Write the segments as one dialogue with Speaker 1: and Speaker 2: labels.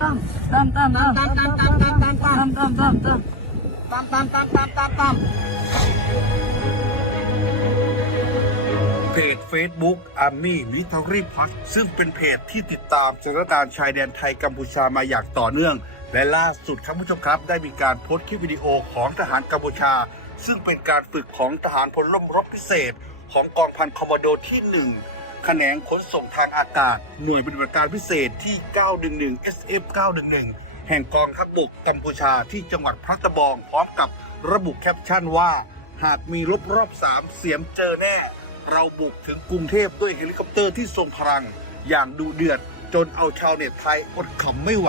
Speaker 1: ตั้มตั้มตั้มตั้มตั้มตั้มตั้มตั้มตั้มตั้มตั้มตั้มตั้มตั้มตั้มตั้มตั้มตั้มตั้มเพจ Facebook Army m i t r i p o s ซึ่งเป็นเพจที่ติดตามสถานการณ์ชายแดนไทยกัมพูชามาอย่างต่อเนื่อง และล่าสุดครับผู้ชมครับ ได้มีการโพสต์คลิปวิดีโอของทหารกัมพูชา ซึ่งเป็นการฝึกของทหารพลร่มรบพิเศษ ของกองพันคอมมานโดที่ 1 แขนงขนส่งทางอากาศ หน่วยปฏิบัติการพิเศษที่ 911 SF 911 แห่งกองทัพบกกัมพูชาที่จังหวัดพระตะบอง พร้อมกับระบุแคปชั่นว่า หากมีรบรอบสามเสียมเจอแน่ เราบุกถึงกรุงเทพด้วยเฮลิคอปเตอร์ที่ทรงพลัง อย่างดูเดือด จนเอาชาวเน็ตไทยอดขำไม่ไหว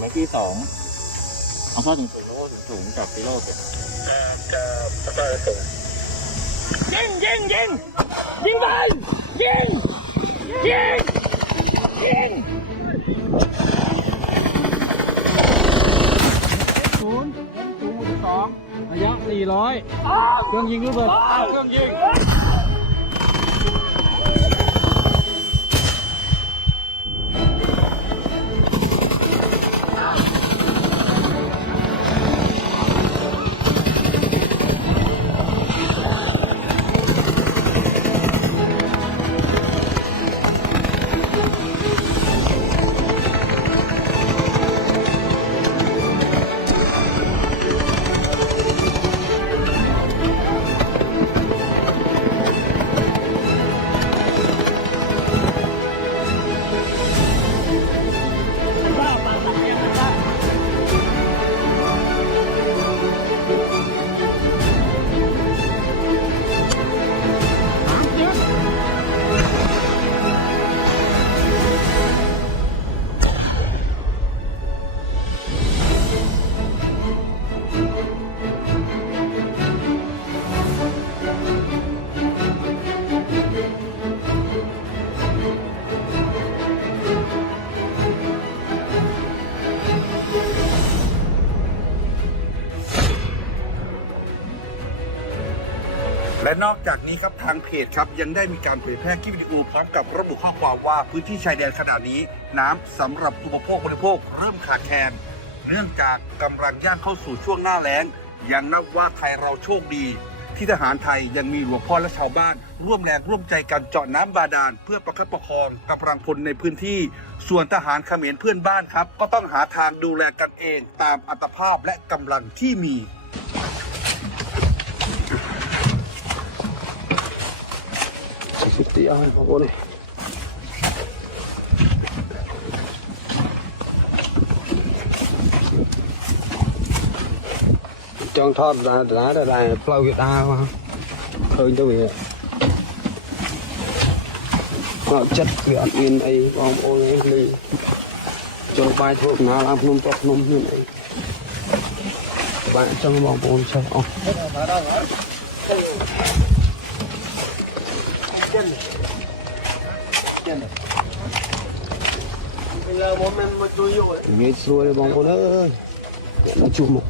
Speaker 2: แม็กกี้สองเอาเข้าถึงสูงแล้วก็ถึงสูงกับฟิโลเก็บ
Speaker 3: ยิงยิงยิงยิงไปยิงยิงยิงศูนย์ศูนย์สอง
Speaker 2: ระยะ400เครื่องยิงลูกเบิดเครื่องยิง
Speaker 1: และนอกจากนี้ครับทางเพจครับยังได้มีการเผยแพร่คลิปวิดีโอพร้อมกับระบุข้อความว่าพื้นที่ชายแดนขณะนี้ น้ำสำหรับอุปโภคบริโภคเริ่มขาดแคลนเนื่องจากกำลังย่างเข้าสู่ช่วงหน้าแล้งยังนับว่าไทยเราโชคดี ที่ทหารไทยยังมีหลวงพ่อและชาวบ้าน ร่วมแรงร่วมใจกันเจาะน้ำบาดาลเพื่อประคับประคองกำลังพลในพื้นที่ ส่วนทหารเขมรเพื่อนบ้านครับ ก็ต้องหาทางดูแลกันเองตามอัตภาพและกำลังที่มี
Speaker 4: Sitten ihan kone.
Speaker 3: Chân thoát ra đã ra đây flow ra tao hơi cho việc Ngọt chất cửa yên ấy bom ôn em đi cho bài thuốc nào làm nôm tóc nôm như này. Bạn trong vòng bốn sao Yan. Yan. Kailangan mo man magduyo. Eh. Ngayon, suwala bang ko na. Yan, chumok.